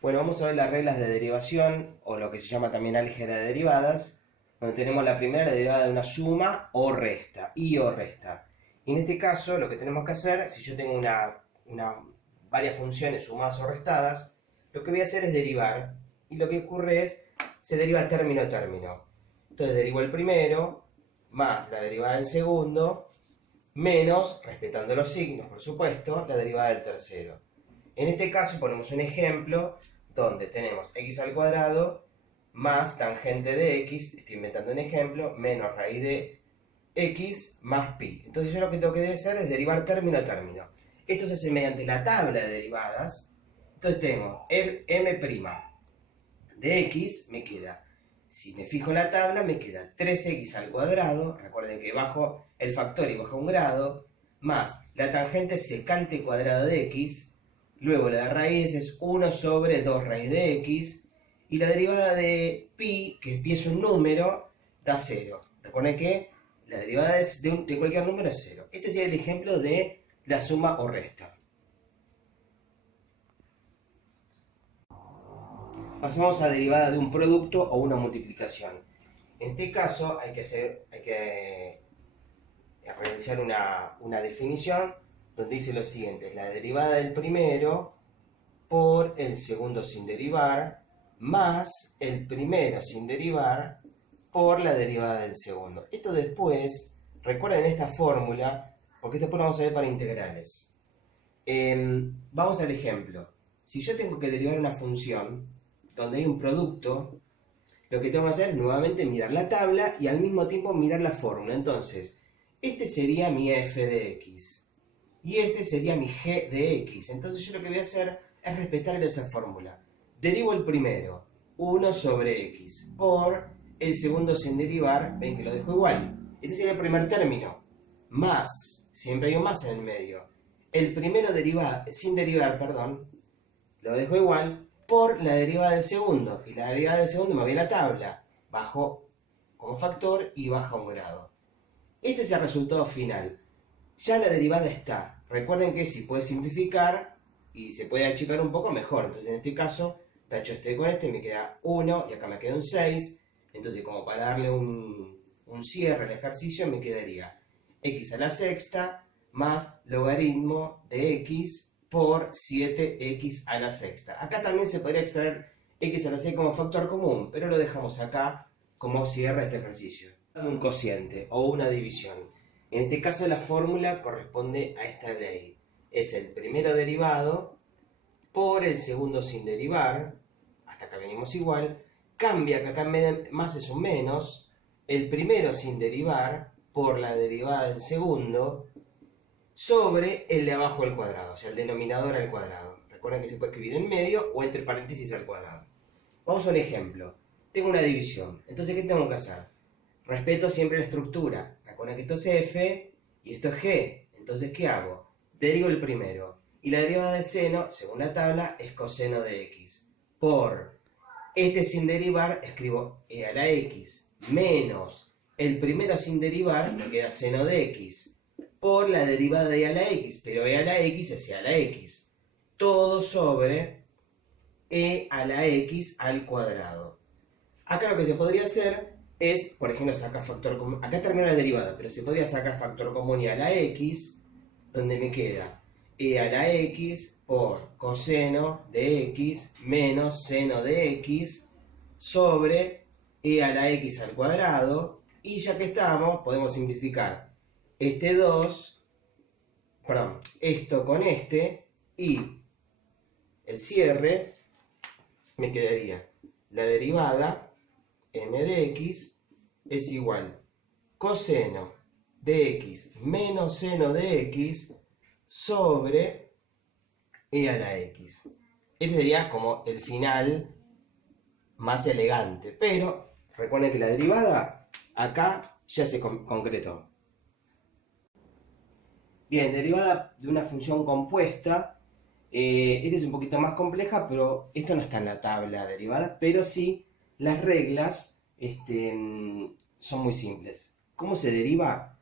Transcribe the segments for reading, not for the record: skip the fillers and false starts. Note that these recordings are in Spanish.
Bueno, vamos a ver las reglas de derivación, o lo que se llama también álgebra de derivadas, donde tenemos la primera, la derivada de una suma o resta, y o resta. Y en este caso, lo que tenemos que hacer, si yo tengo varias funciones sumadas o restadas, lo que voy a hacer es derivar, y lo que ocurre es, se deriva término a término. Entonces derivo el primero, más la derivada del segundo, menos, respetando los signos, por supuesto, la derivada del tercero. En este caso ponemos un ejemplo donde tenemos x al cuadrado más tangente de x, estoy inventando un ejemplo, menos raíz de x más pi. Entonces yo lo que tengo que hacer es derivar término a término. Esto se hace mediante la tabla de derivadas. Entonces tengo m' de x, me queda, si me fijo en la tabla, me queda 3x al cuadrado, recuerden que bajo el factor y bajo un grado, más la tangente secante cuadrada de x, luego la raíz es 1 sobre 2 raíz de x, y la derivada de pi, que pi es un número, da 0. Recuerden que la derivada de cualquier número es 0. Este sería el ejemplo de la suma o resta. Pasamos a derivada de un producto o una multiplicación. En este caso hay que realizar una definición donde dice lo siguiente: es la derivada del primero por el segundo sin derivar más el primero sin derivar por la derivada del segundo. Esto después, recuerden esta fórmula, porque después lo vamos a ver para integrales. Vamos al ejemplo. Si yo tengo que derivar una función donde hay un producto, lo que tengo que hacer es nuevamente mirar la tabla y al mismo tiempo mirar la fórmula. Entonces, este sería mi f de x y este sería mi g de x. Entonces yo lo que voy a hacer es respetar esa fórmula. Derivo el primero, 1 sobre x, por el segundo sin derivar, ven que lo dejo igual. Este sería el primer término, más, siempre hay un más en el medio. El primero sin derivar, lo dejo igual, por la derivada del segundo. Y la derivada del segundo me voy a la tabla, bajo como factor y baja un grado. Este es el resultado final. Ya la derivada está. Recuerden que si puede simplificar y se puede achicar un poco, mejor. Entonces en este caso, tacho este con este, me queda 1 y acá me queda un 6. Entonces como para darle un cierre al ejercicio, me quedaría x a la sexta más logaritmo de x por 7x a la sexta. Acá también se podría extraer x a la 6 como factor común, pero lo dejamos acá como cierre este ejercicio. Un cociente o una división. En este caso la fórmula corresponde a esta ley. Es el primero derivado por el segundo sin derivar, hasta acá venimos igual, cambia que acá en vez de más es un menos, el primero sin derivar por la derivada del segundo, sobre el de abajo al cuadrado, o sea, el denominador al cuadrado. Recuerden que se puede escribir en medio o entre paréntesis al cuadrado. Vamos a un ejemplo. Tengo una división. Entonces, ¿qué tengo que hacer? Respeto siempre la estructura. Recuerden que esto es f y esto es g. Entonces, ¿qué hago? Derivo el primero. Y la derivada del seno, según la tabla, es coseno de x. Por este sin derivar, escribo e a la x menos el primero sin derivar, me queda seno de x, por la derivada de e a la x, pero e a la x es e a la x. Todo sobre e a la x al cuadrado. Acá lo que se podría hacer es, por ejemplo, sacar factor común. Acá termina la derivada, pero se podría sacar factor común y a la x, donde me queda e a la x por coseno de x menos seno de x sobre e a la x al cuadrado. Y ya que estamos, podemos simplificar esto con este, y el cierre me quedaría la derivada m de x es igual coseno de x menos seno de x sobre e a la x. Este sería como el final más elegante, pero recuerden que la derivada acá ya se concretó. Bien, derivada de una función compuesta. Esta es un poquito más compleja, pero esto no está en la tabla de derivadas, pero sí las reglas son muy simples. ¿Cómo se deriva?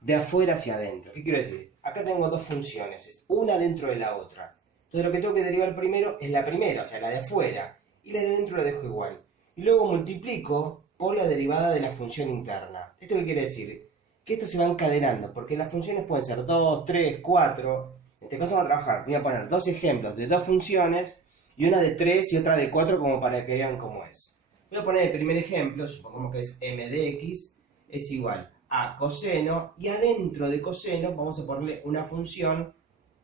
De afuera hacia adentro. ¿Qué quiero decir? Acá tengo dos funciones, una dentro de la otra. Entonces lo que tengo que derivar primero es la primera, o sea, la de afuera, y la de dentro la dejo igual. Y luego multiplico por la derivada de la función interna. ¿Esto qué quiere decir? Que esto se va encadenando, porque las funciones pueden ser 2, 3, 4. En este caso vamos a trabajar, voy a poner dos ejemplos de dos funciones, y una de 3 y otra de 4 como para que vean cómo es. Voy a poner el primer ejemplo, supongamos que es m de x, es igual a coseno, y adentro de coseno vamos a ponerle una función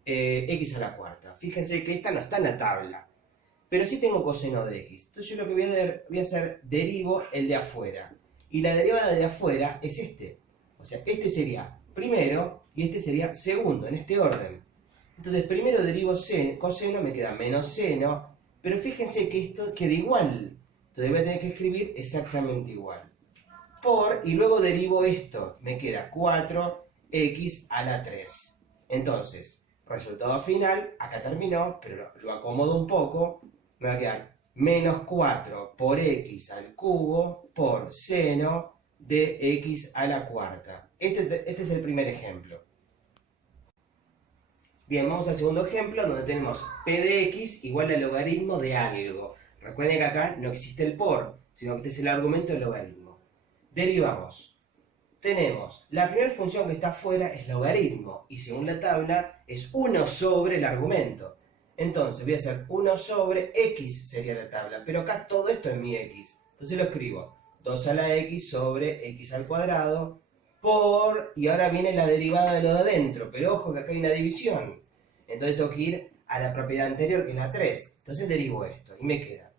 x a la cuarta. Fíjense que esta no está en la tabla, pero sí tengo coseno de x. Entonces yo lo que voy a hacer, derivo el de afuera. Y la derivada de afuera es este. O sea, este sería primero y este sería segundo, en este orden. Entonces primero derivo coseno, me queda menos seno, pero fíjense que esto queda igual. Entonces voy a tener que escribir exactamente igual. Y luego derivo esto, me queda 4x a la 3. Entonces, resultado final, acá terminó, pero lo acomodo un poco, me va a quedar menos 4 por x al cubo por seno de x a la cuarta. Este es el primer ejemplo. Bien, vamos al segundo ejemplo, donde tenemos p de x igual al logaritmo de algo. Recuerden que acá no existe el por, sino que este es el argumento del logaritmo. Derivamos. Tenemos, la primera función que está afuera es logaritmo, y según la tabla es 1 sobre el argumento. Entonces voy a hacer 1 sobre x sería la tabla, pero acá todo esto es mi x. Entonces lo escribo, 2 a la x sobre x al cuadrado por, y ahora viene la derivada de lo de adentro, pero ojo que acá hay una división. Entonces tengo que ir a la propiedad anterior, que es la 3. Entonces derivo esto, y me queda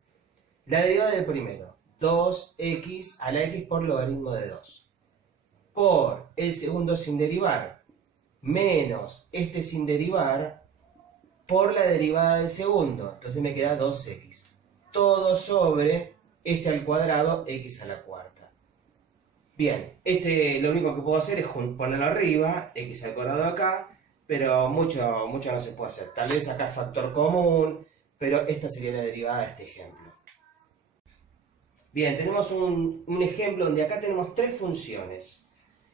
la derivada del primero, 2x a la x por logaritmo de 2. Por el segundo sin derivar, menos este sin derivar, por la derivada del segundo. Entonces me queda 2x. Todo sobre este al cuadrado, x a la cuarta. Bien, lo único que puedo hacer es ponerlo arriba, x al cuadrado acá, pero mucho no se puede hacer. Tal vez acá factor común, pero esta sería la derivada de este ejemplo. Bien, tenemos un ejemplo donde acá tenemos tres funciones.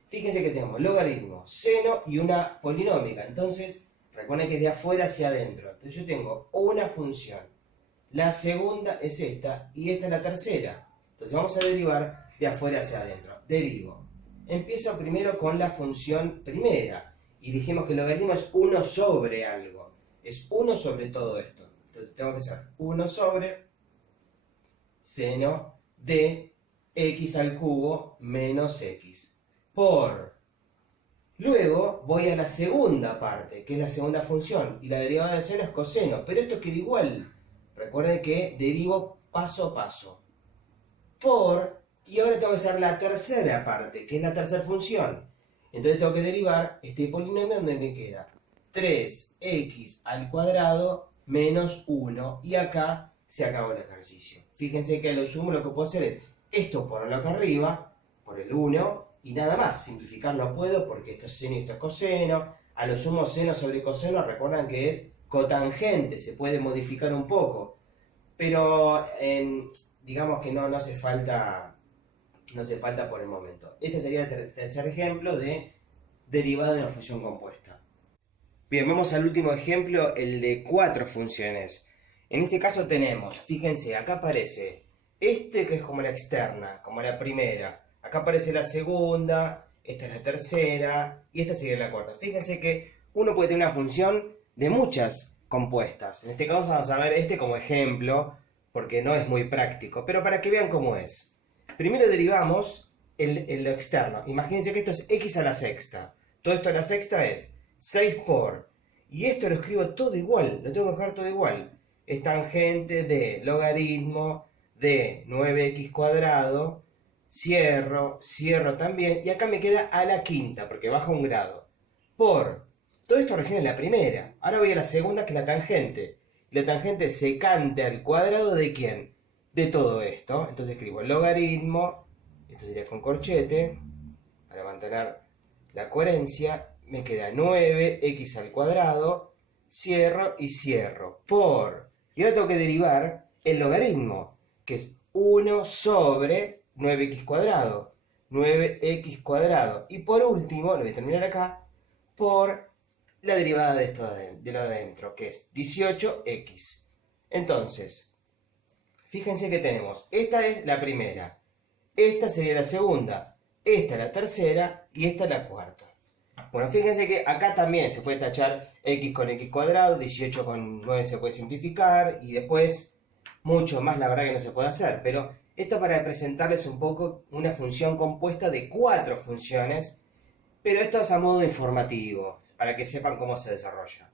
Fíjense que tenemos logaritmo, seno y una polinómica. Entonces, recuerden que es de afuera hacia adentro. Entonces yo tengo una función. La segunda es esta y esta es la tercera. Entonces vamos a derivar de afuera hacia adentro. Derivo. Empiezo primero con la función primera. Y dijimos que el logaritmo es 1 sobre algo. Es 1 sobre todo esto. Entonces tengo que hacer 1 sobre seno de x al cubo menos x. Luego voy a la segunda parte, que es la segunda función, y la derivada de seno es coseno, pero esto queda igual. Recuerden que derivo paso a paso. Y ahora tengo que hacer la tercera parte, que es la tercera función. Entonces tengo que derivar este polinomio donde me queda 3x al cuadrado menos 1, y acá se acabó el ejercicio. Fíjense que a lo sumo lo que puedo hacer es esto ponerlo acá arriba, por el 1, y nada más, simplificar no puedo porque esto es seno y esto es coseno. A lo sumo seno sobre coseno, recuerdan que es cotangente, se puede modificar un poco. Pero digamos que no hace falta por el momento. Este sería el tercer ejemplo de derivada de una función compuesta. Bien, vamos al último ejemplo, el de 4 funciones. En este caso tenemos, fíjense, acá aparece este que es como la externa, como la primera. Acá aparece la segunda, esta es la tercera, y esta sería la cuarta. Fíjense que uno puede tener una función de muchas compuestas. En este caso vamos a ver este como ejemplo, porque no es muy práctico, pero para que vean cómo es. Primero derivamos lo externo. Imagínense que esto es x a la sexta. Todo esto a la sexta es 6 por, y esto lo escribo todo igual, lo tengo que dejar todo igual. Es tangente de logaritmo de 9x cuadrado, cierro también, y acá me queda a la quinta, porque baja un grado. Todo esto recién es la primera. Ahora voy a la segunda, que es la tangente. La tangente es secante al cuadrado de ¿quién? De todo esto. Entonces escribo logaritmo, esto sería con corchete, para mantener la coherencia, me queda 9x al cuadrado, cierro y cierro, y ahora tengo que derivar el logaritmo, que es 1 sobre 9x cuadrado, y por último, lo voy a terminar acá, por la derivada de esto de lo de adentro, que es 18x. Entonces, fíjense que tenemos, esta es la primera, esta sería la segunda, esta la tercera y esta la cuarta. Bueno, fíjense que acá también se puede tachar x con x cuadrado, 18 con 9 se puede simplificar y después mucho más la verdad que no se puede hacer, pero esto para representarles un poco una función compuesta de 4 funciones, pero esto es a modo informativo, para que sepan cómo se desarrolla.